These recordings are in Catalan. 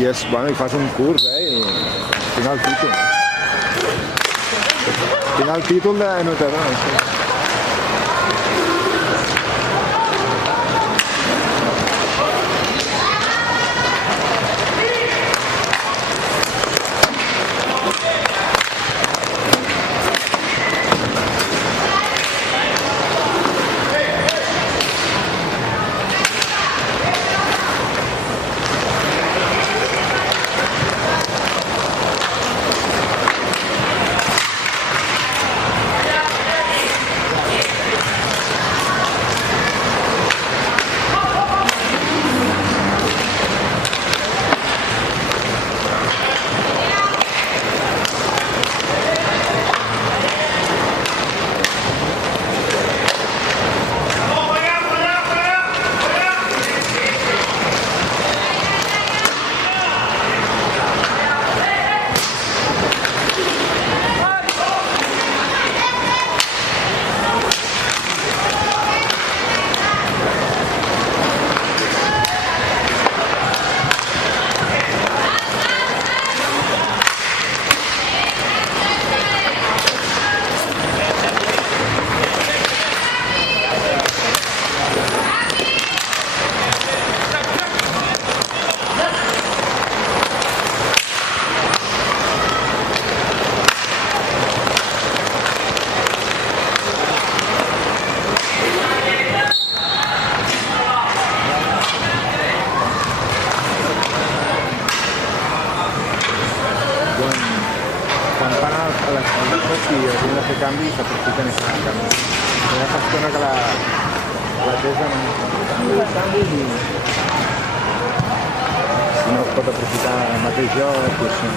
i fas un curs, i tinc el títol. Tinc el títol de notador, sí. Quan fan a les coses, si hauríem de fer canvis, s'aprofiten i fan canvis. Ja fa estona que la tesa no fa canvis i si no es pot aprofitar el mateix joc i així.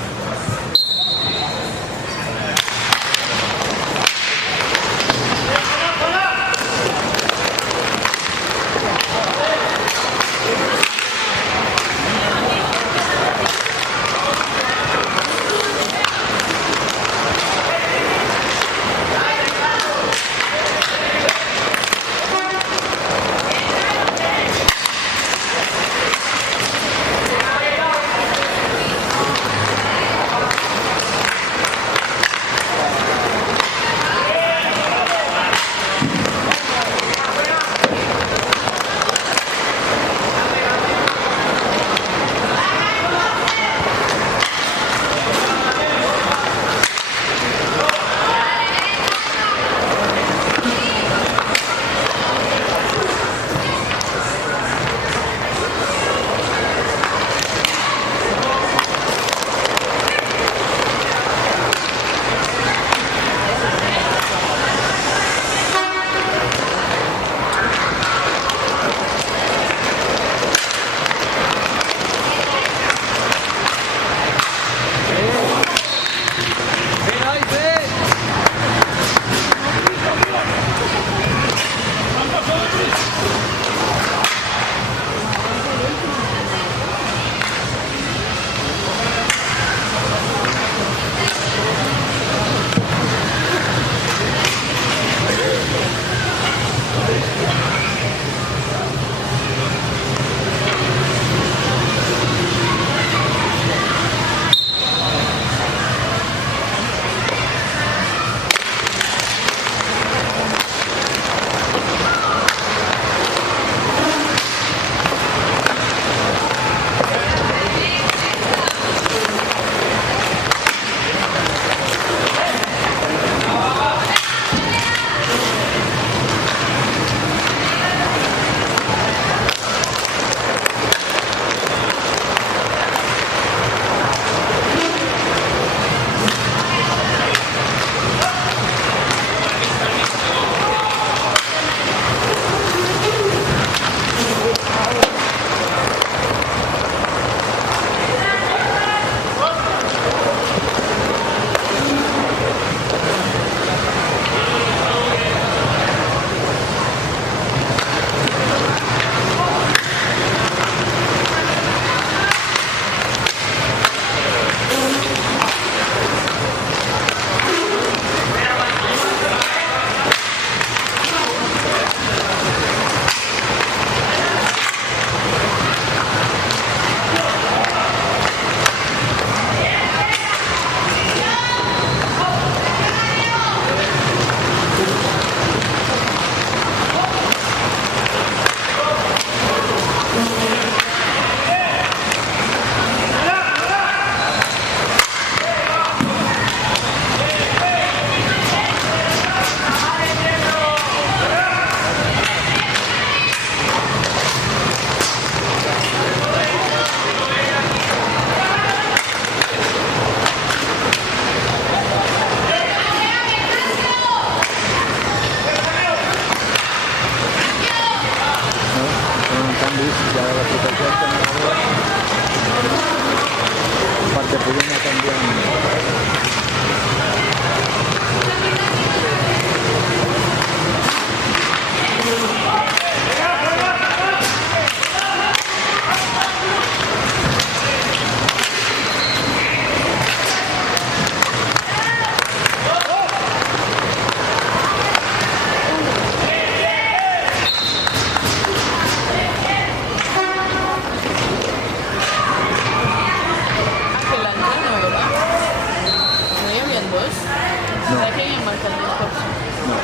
No. Crec que hi ha marcat dos cops. No.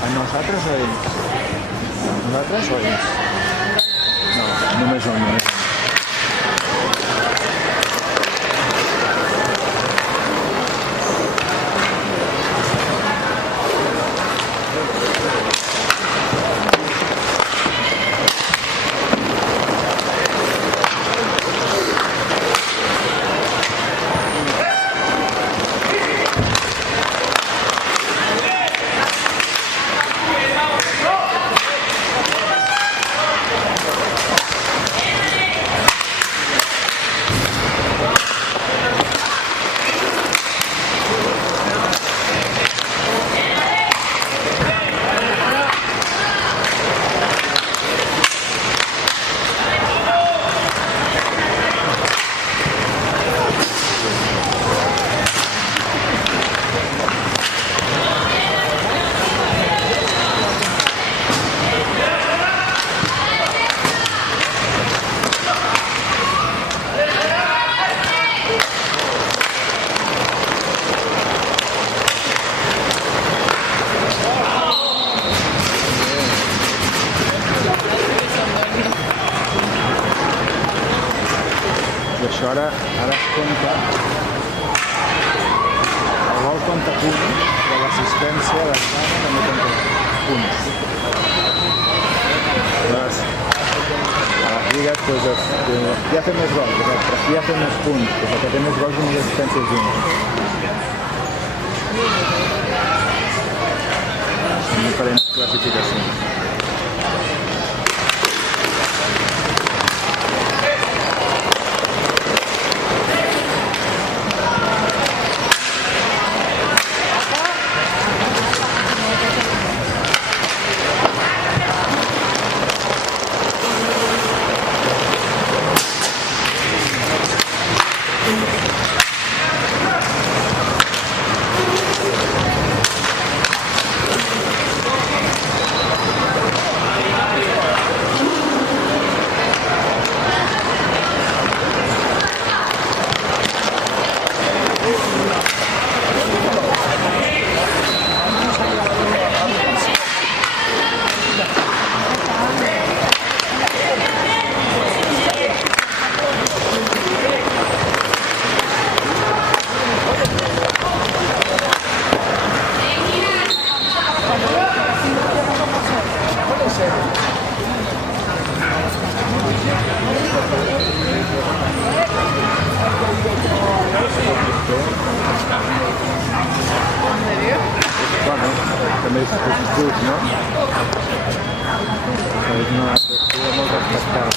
A nosaltres o ells? Nosaltres o ells? No, només un, només un. I això ara es compta, el gol compta punts, però l'assistència de Sana també compta punts. Llavors, a les lligues pues, qui ha fet més gols, però qui ha fet més punts, pues el que té més gols i més assistències dins. Són diferents classificacions. Bueno, també és just, no? És una atracció molt respectada.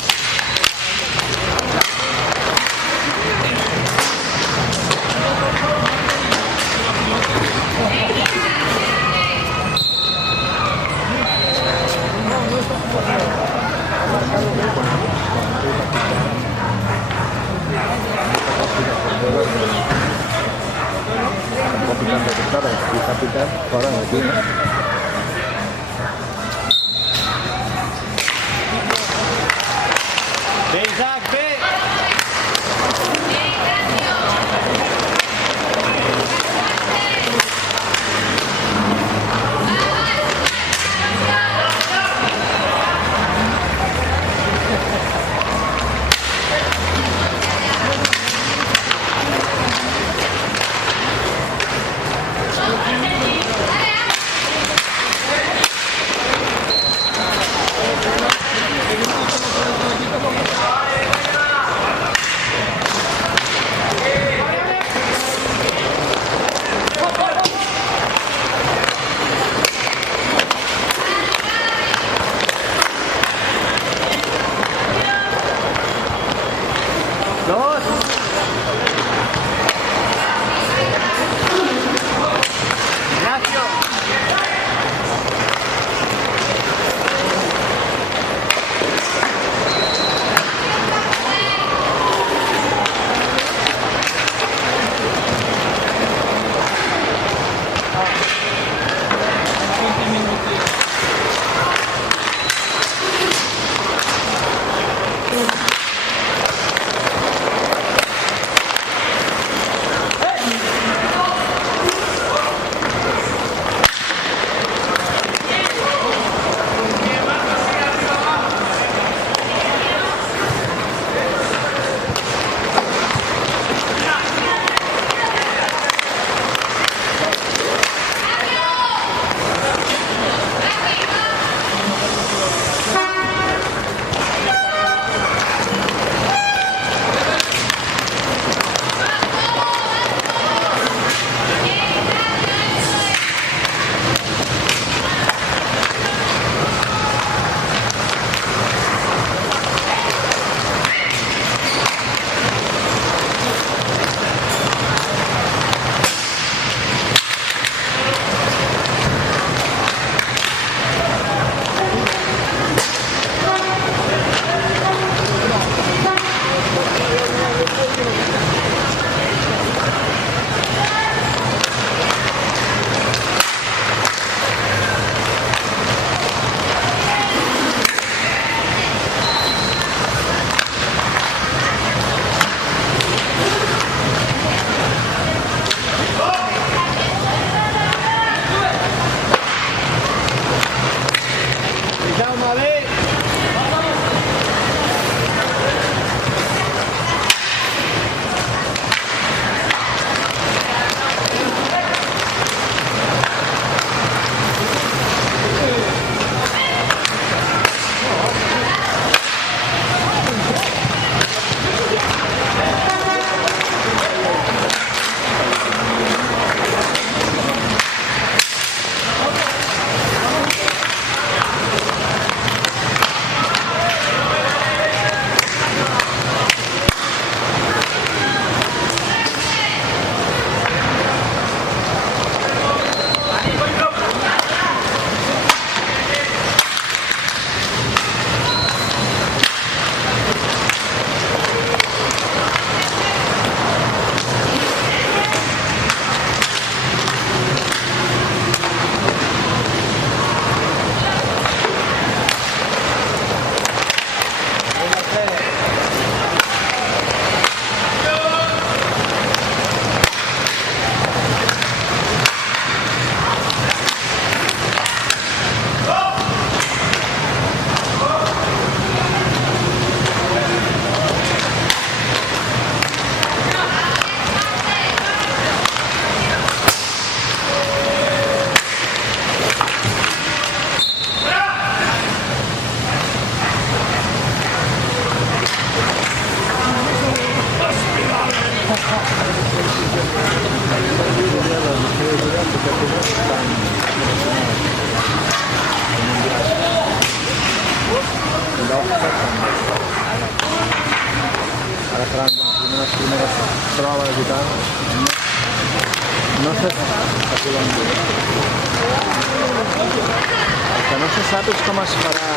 Capitán fora d'aquí, no? Bé, Isaac, bé! No sé aquí el que no se sap és com es farà.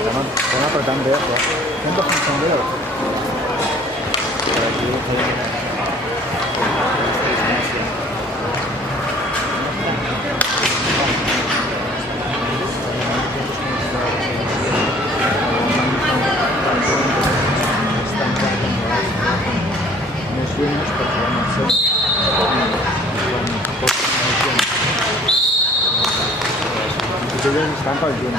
Bueno, estem apretant bé, però estem defensant bé. Més llunes perquè vam ser estan pel juny.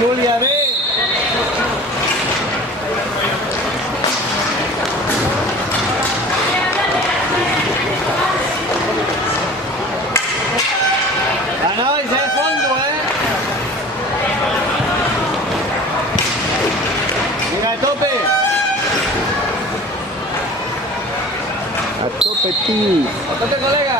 Júlia, ve! Ganó y se de fondo, Llega a tope. A tope, tío. A tope, colega.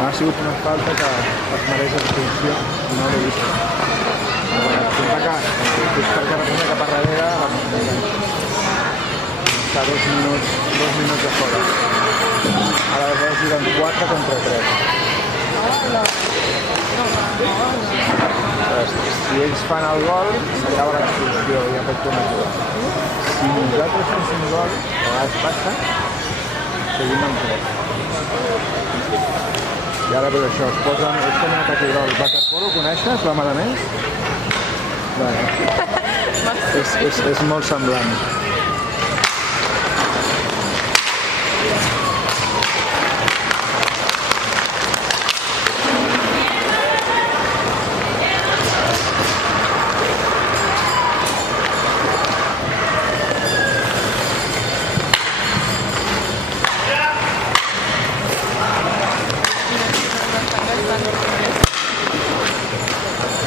Ha sigut una falta que es mereix expulsió i no l'he vist. Sembla que és perquè representa cap a darrere està 2 minuts de fora. Aleshores juguen 4 contra 3. Si ells fan el gol, s'acaba l'expulsió i aquest torna a jugar. Si nosaltres fem un gol, a vegades passa, seguim amb 3. I ara per això es posen, és com un atac hidrol. Waterpolo, coneixes, l'home de més? Bueno, és molt semblant.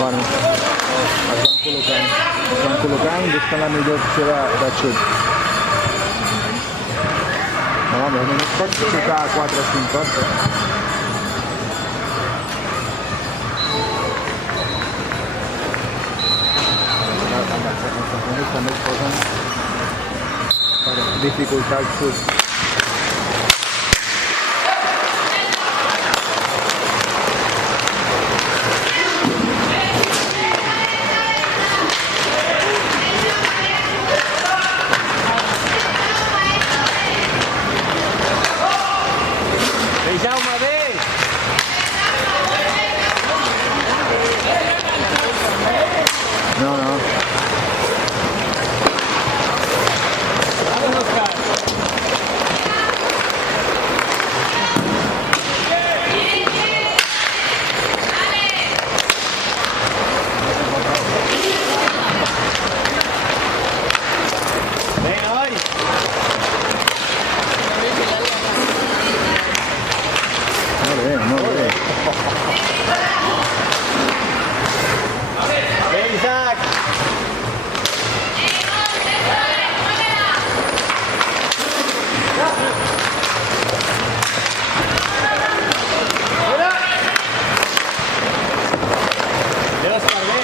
Bueno, es van col·locant, busquen la millor opció de xut. No, home, només pots xutar 4 o 5 cops, Els també es posen per dificultar el xut. Jaume, bé! No, no. Vamos, Òscar! Bé, nois! Molt bé, molt bé. Bé, Isaac! Bé, Òscar, bé!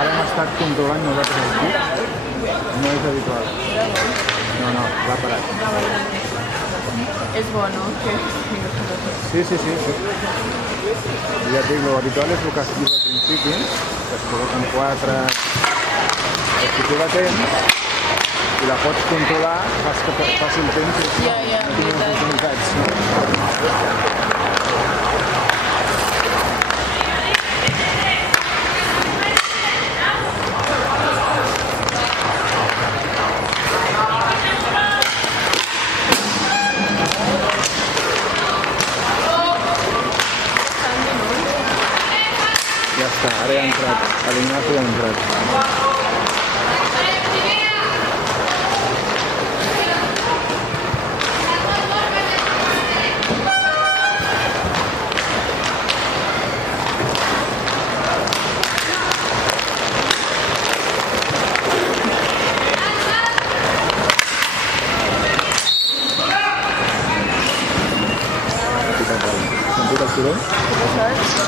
Ara hem estat controlant nosaltres aquí. No és habitual. No, no, l'ha parat. Es bueno que Sí, sí, sí. Sí. Ja et dic, l'habitual és el que has dit al principi, que es col·loquen 4 si tu la tens i la pots controlar, fas que passi el temps i Ja, ja, no tinguis oportunitats. Ja està, ara ja ha entrat. L'Ignacio ja ha entrat. Sentit el soroll?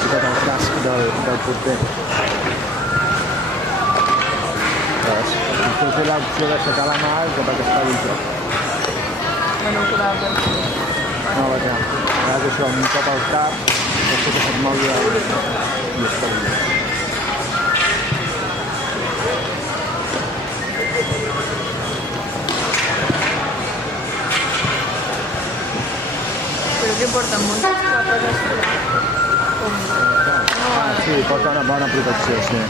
Ficat el casc del porter. Veus? Després té l'opció d'aixecar la mà i cap a aquesta dintre. bueno, claro. No, vaja. Ara que això, un cop al cap, després que se't mogui i es perdi. Pero que porta muchas capas así. Sí, porta una bona protecció, sí.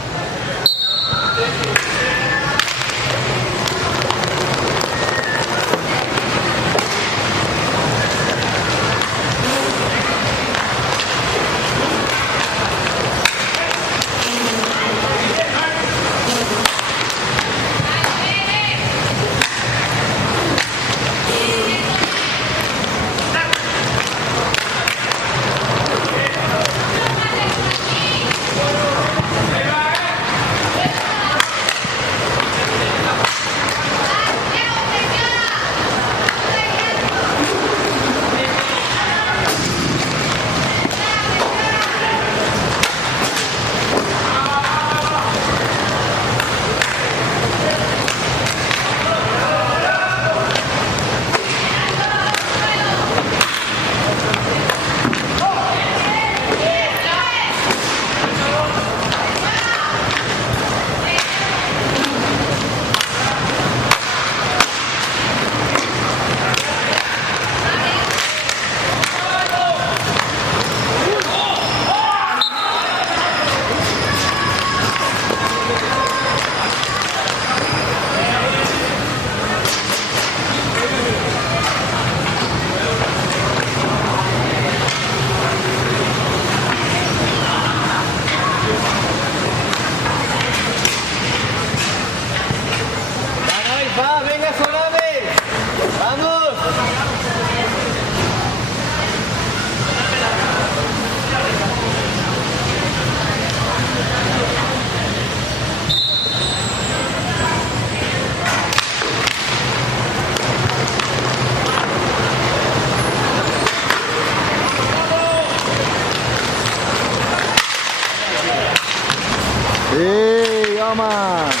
Hey, ja man!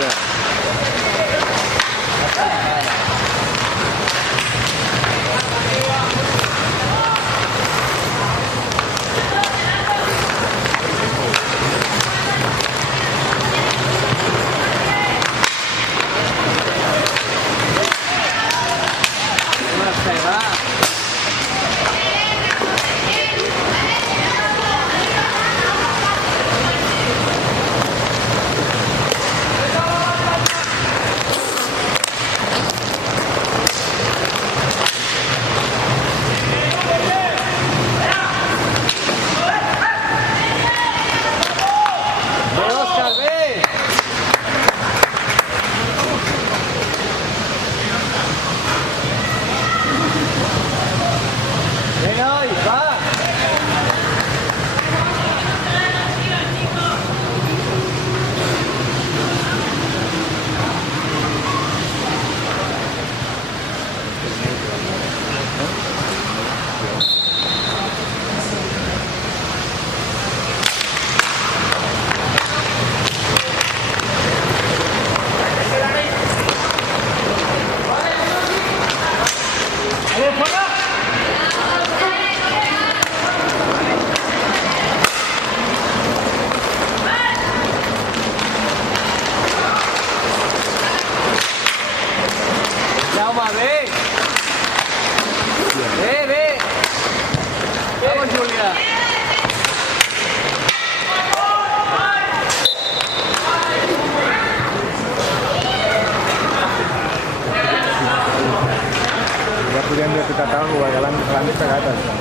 Ja. Podríem haver ficat alguna cosa, que l'han pegat això.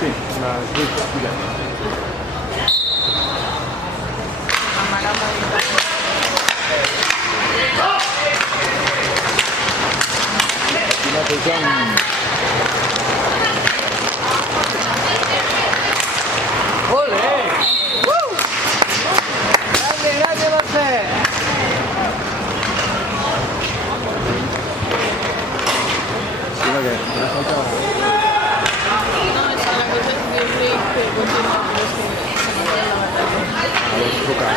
Sí, les 8, mira. La mare m'ha dit Aquí mateix hi ha un... ¡Ole! ¡Grande, grande, Marcel! Sí, perquè la falta... no, és que la cosa és dir-li que continua, però és que se m'ha quedat la batalla. A los trucar.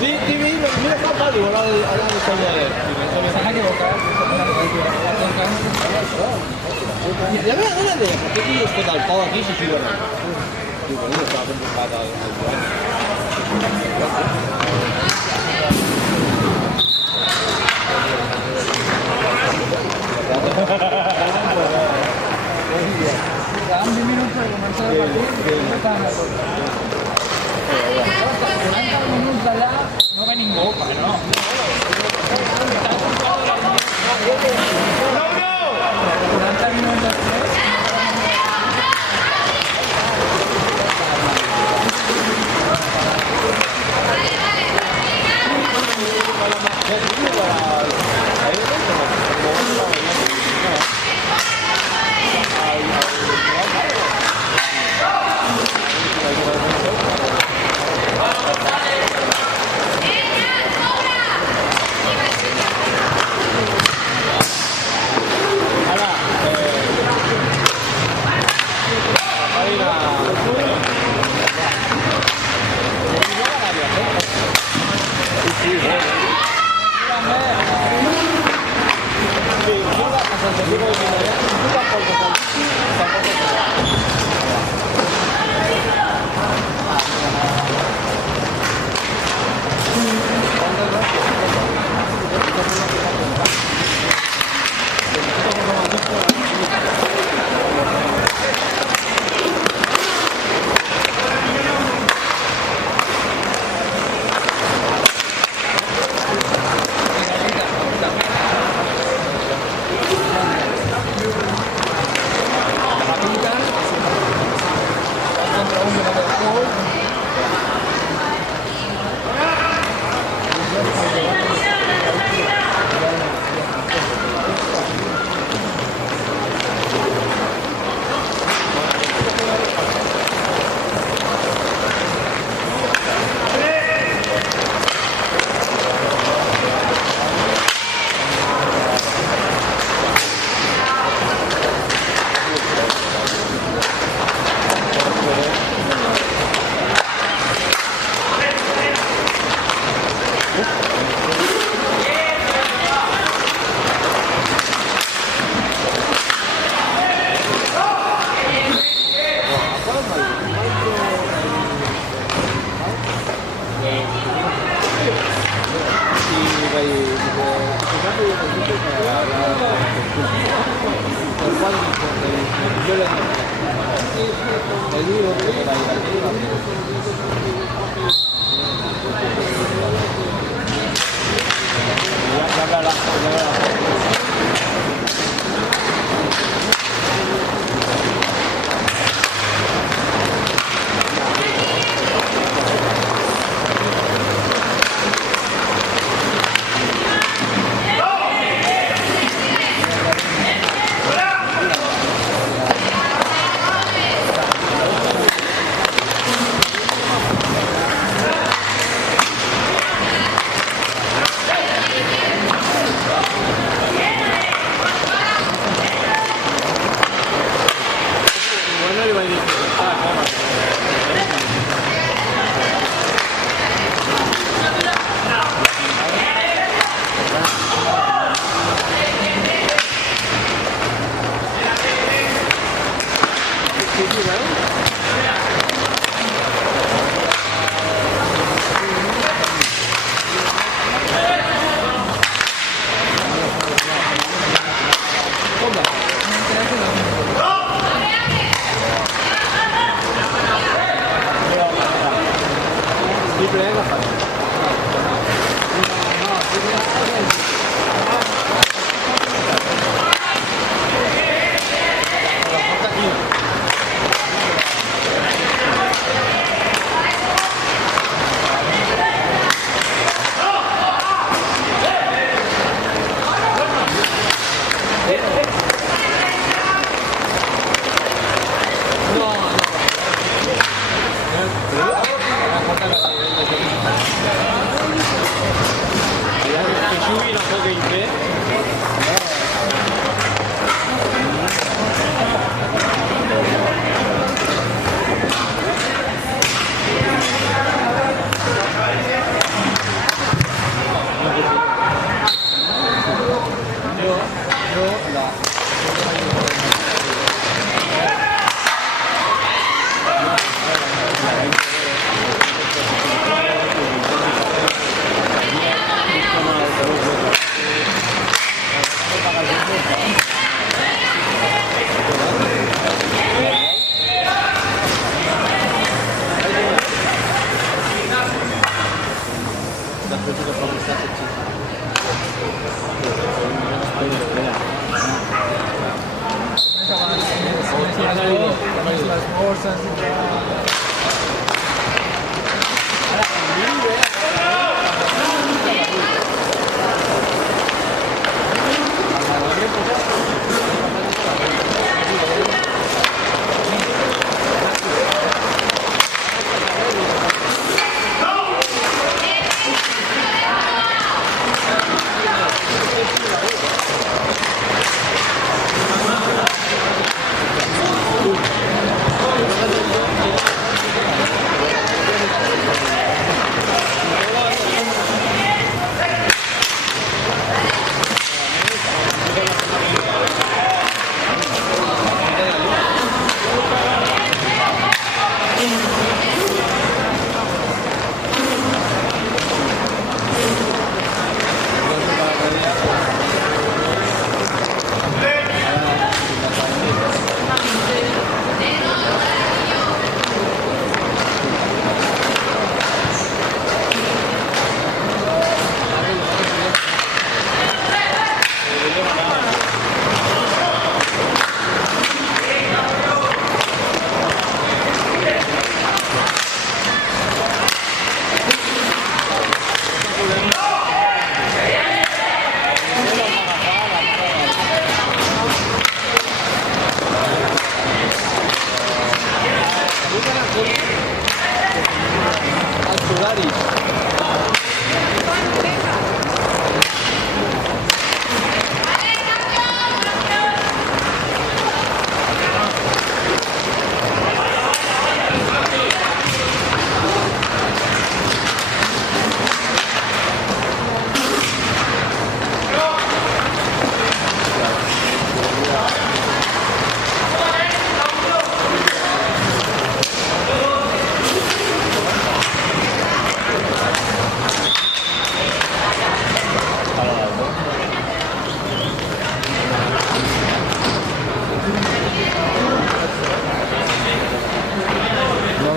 Sí, TV, mira cómo está igual al de Sonia de se ha equivocado. Ya me da de porque aquí es que tal todo aquí se sube. Digo, no estaba preocupado Quedaven 20 minuts per començar el partit i no estaven a tot. 40 minuts d'allà no ve ningú, però no. 40 minuts després...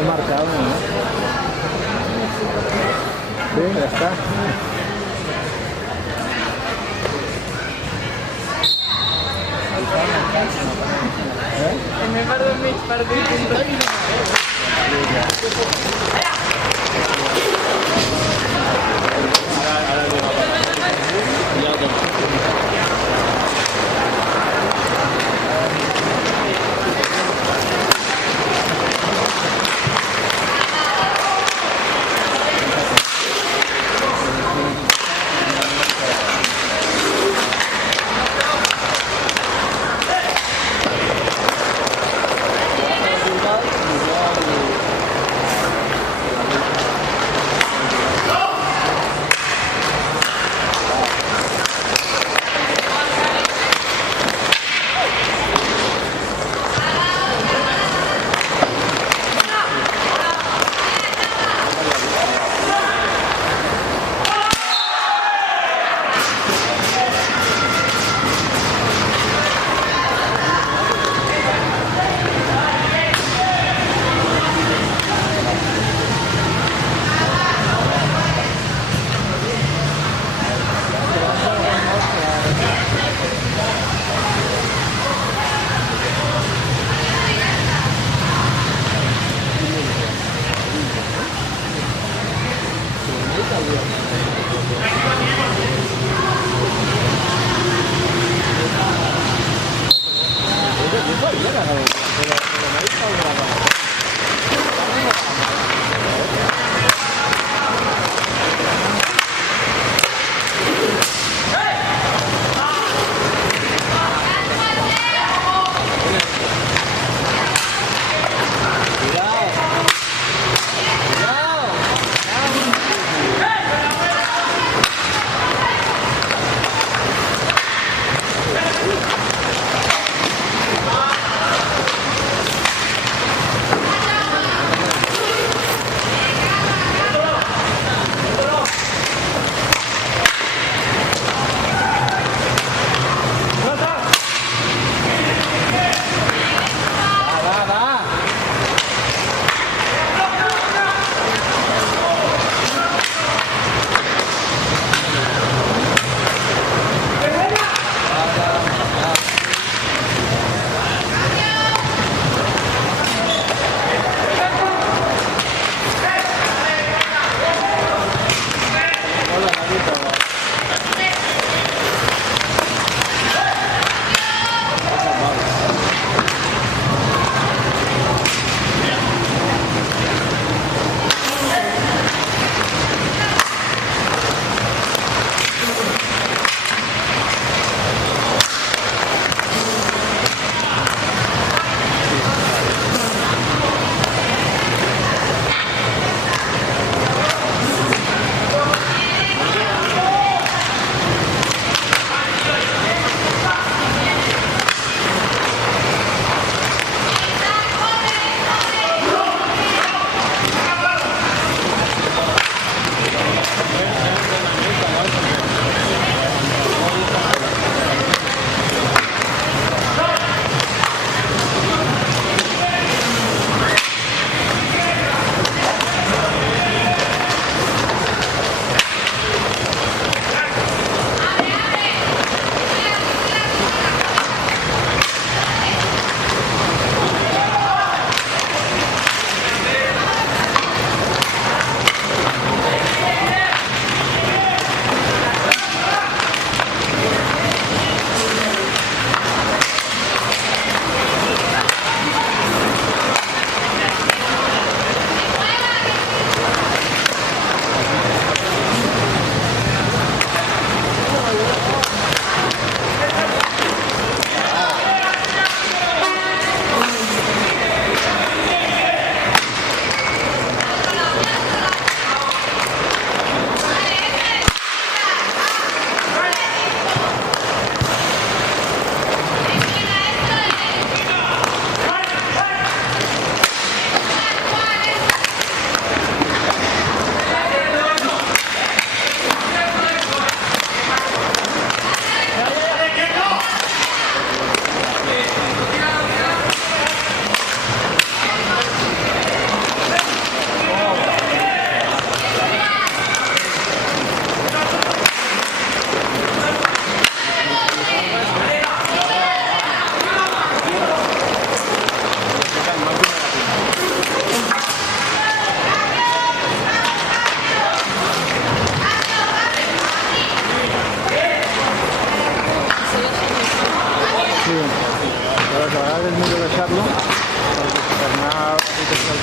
marcado, ¿no? Sí, ya está. En mi part del mig partit.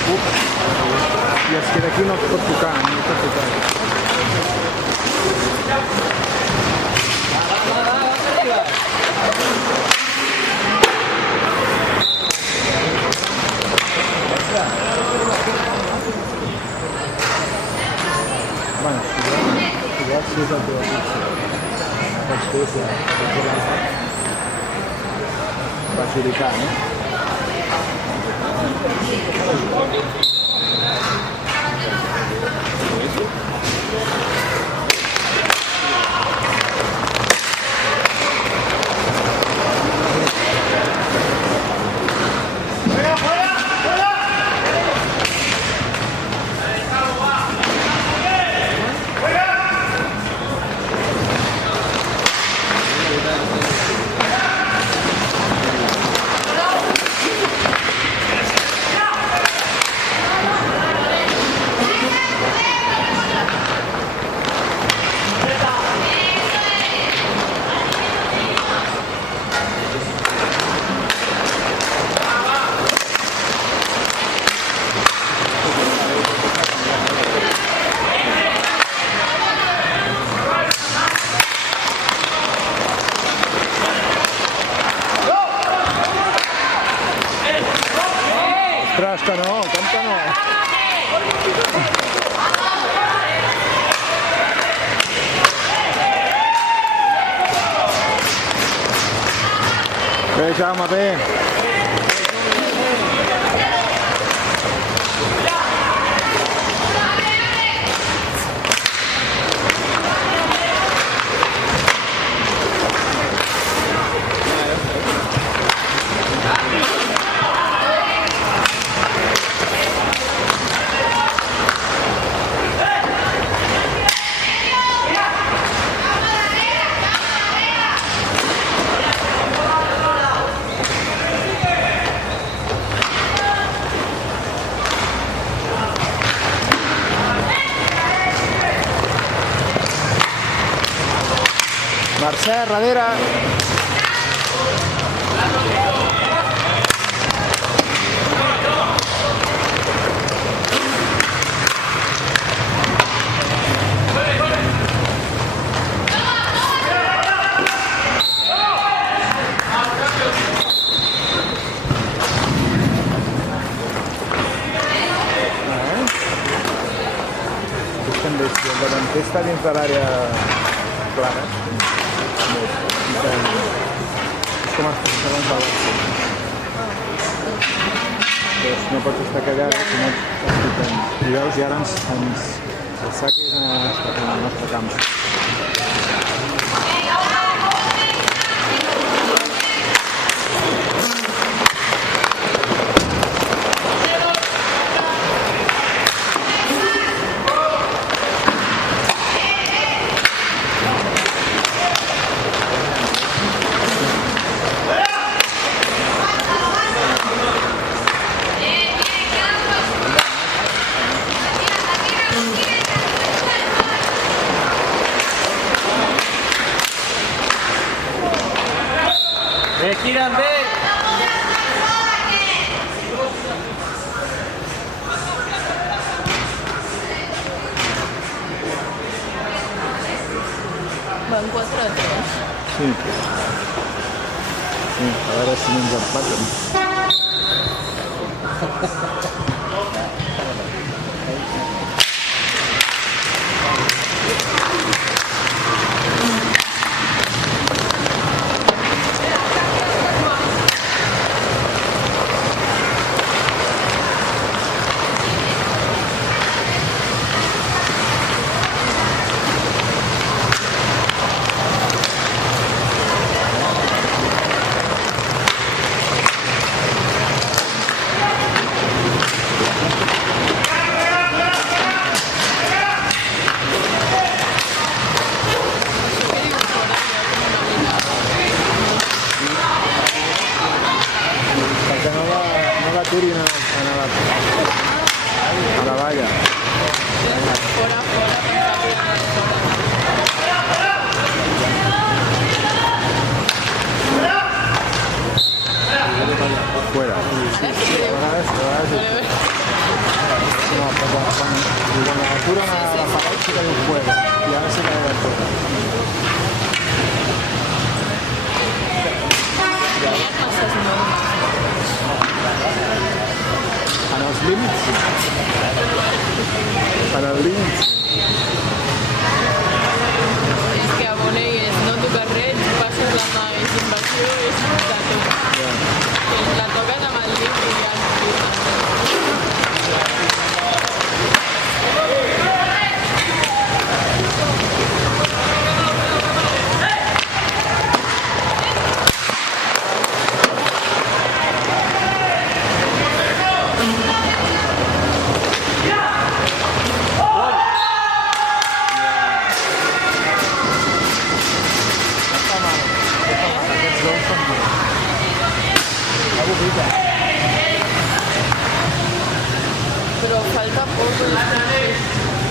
I és que d'aquí no es pot tocar, no es pot tocar. Bueno, igual si és el teu amic, pots fer si facilitar, no? Ostres, que no, com que no? Bé, Jaume, bé. Mercè, darrere. També, si el davanter està dins de l'àrea clara, és com els professionals del Barça. Doncs no pots estar callat, si no estàs tocant. I veus, i ara el sac és en el nostre camp. Kiran, ve! Van 4-3. Sí. Sí, a veure si no ens empaten. Turin a la valla. Fora, Fuera. Sí, a vegades apuran a la farándula de un juego y ahora se cae del todo. Para los límits. Para els límits. És que abonegues, no toques res, passes la mà i inversió és la toca. La toques amb el dit i ja pero falta poco.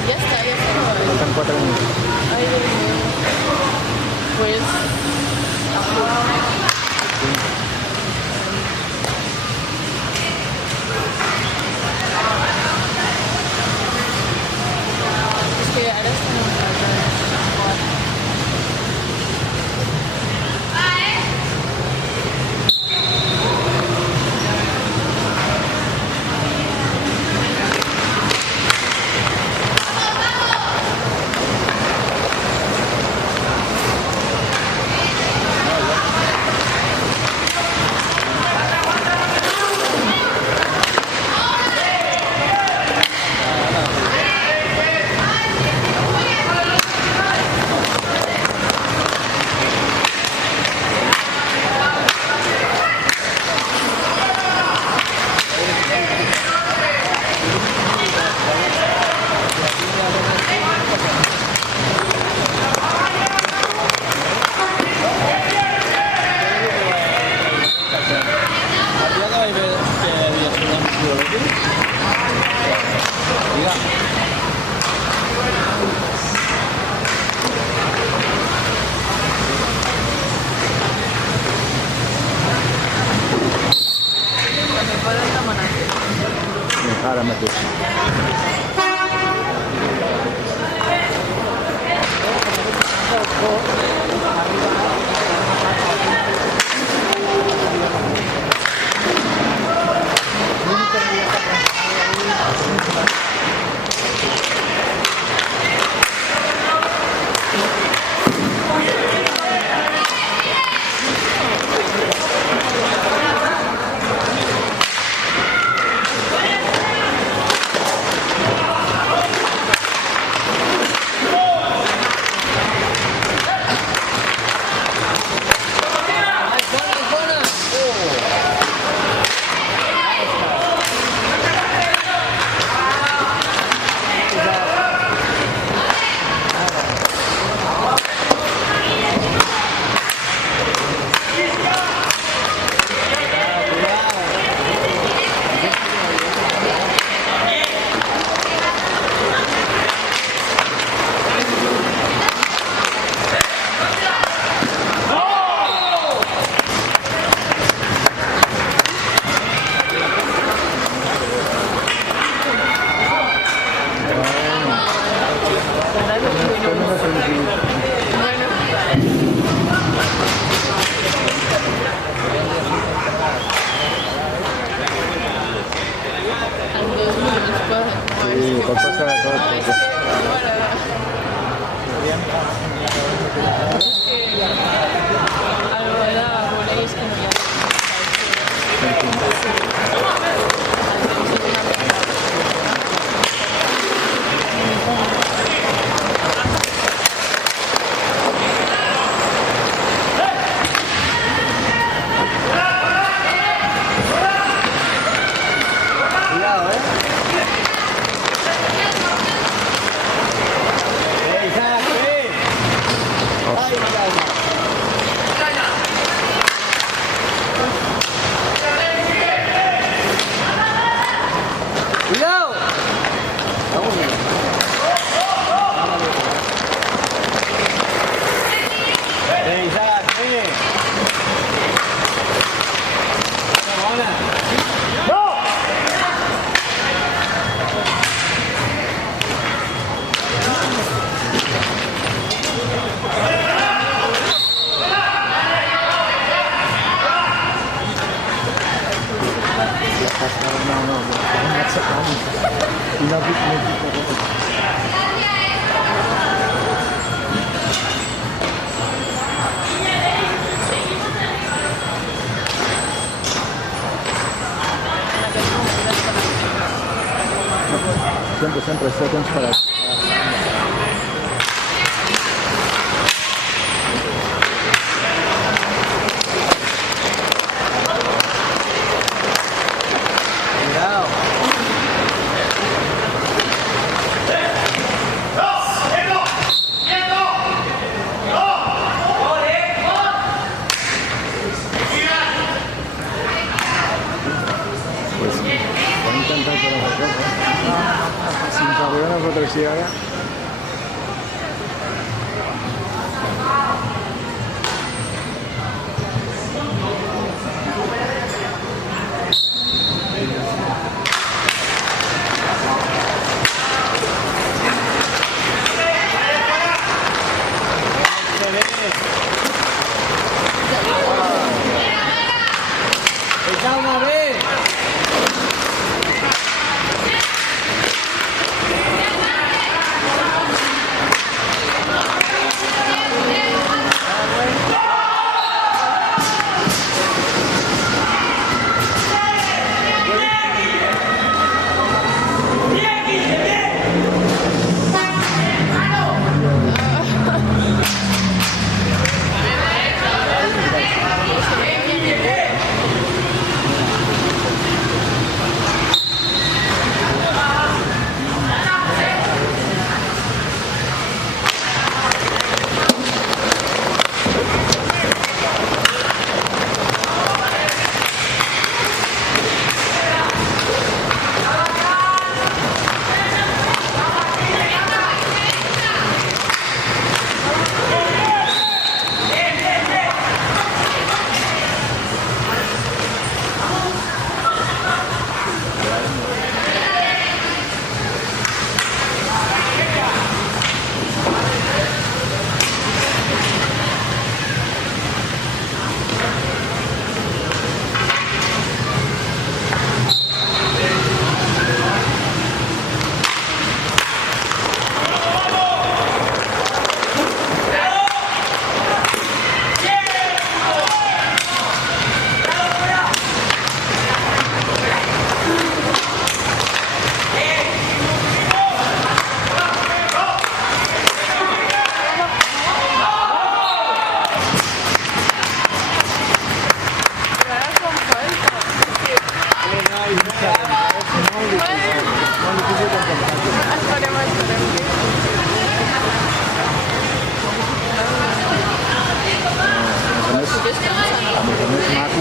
Ya está. Faltan 4 minutos. Ay, Dios mío. Pues, es que ahora estamos Ara mateix. Sí, pot passar de tot. No, és que, bueno, és que a l'hora de voler és que no hi Cuidado, ¿eh? ¡Ey, Isaac! ¡Ay, mi alma! Quina picnic. Sempre, això tens parat. Cuidado. Pues, ho he intentat per les coses. Si ens arriba una foto així ara... Jaume, bé.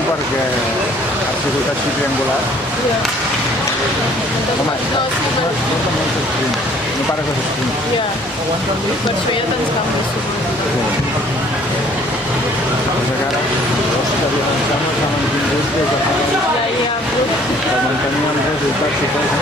Perquè ha sigut així triangular. Home, no pares de l'esprint. Ja, per això hi ha tants canvis. Doncs encara, hòstia, em sembla que mantingut des de fa... Ja hi ha hagut... Per mantenir els resultats, suposo.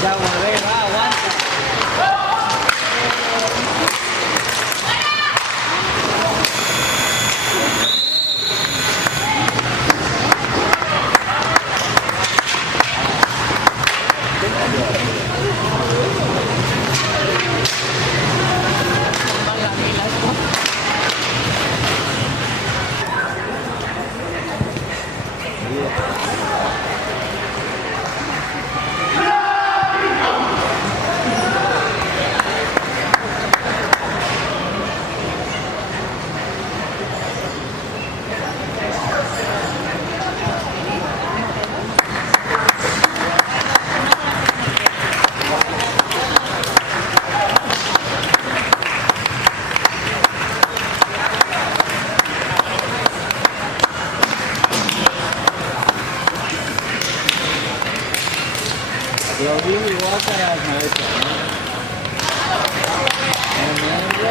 Jaume, bé, va, aguanta. Lo mismo igual que las maestras, ¿no?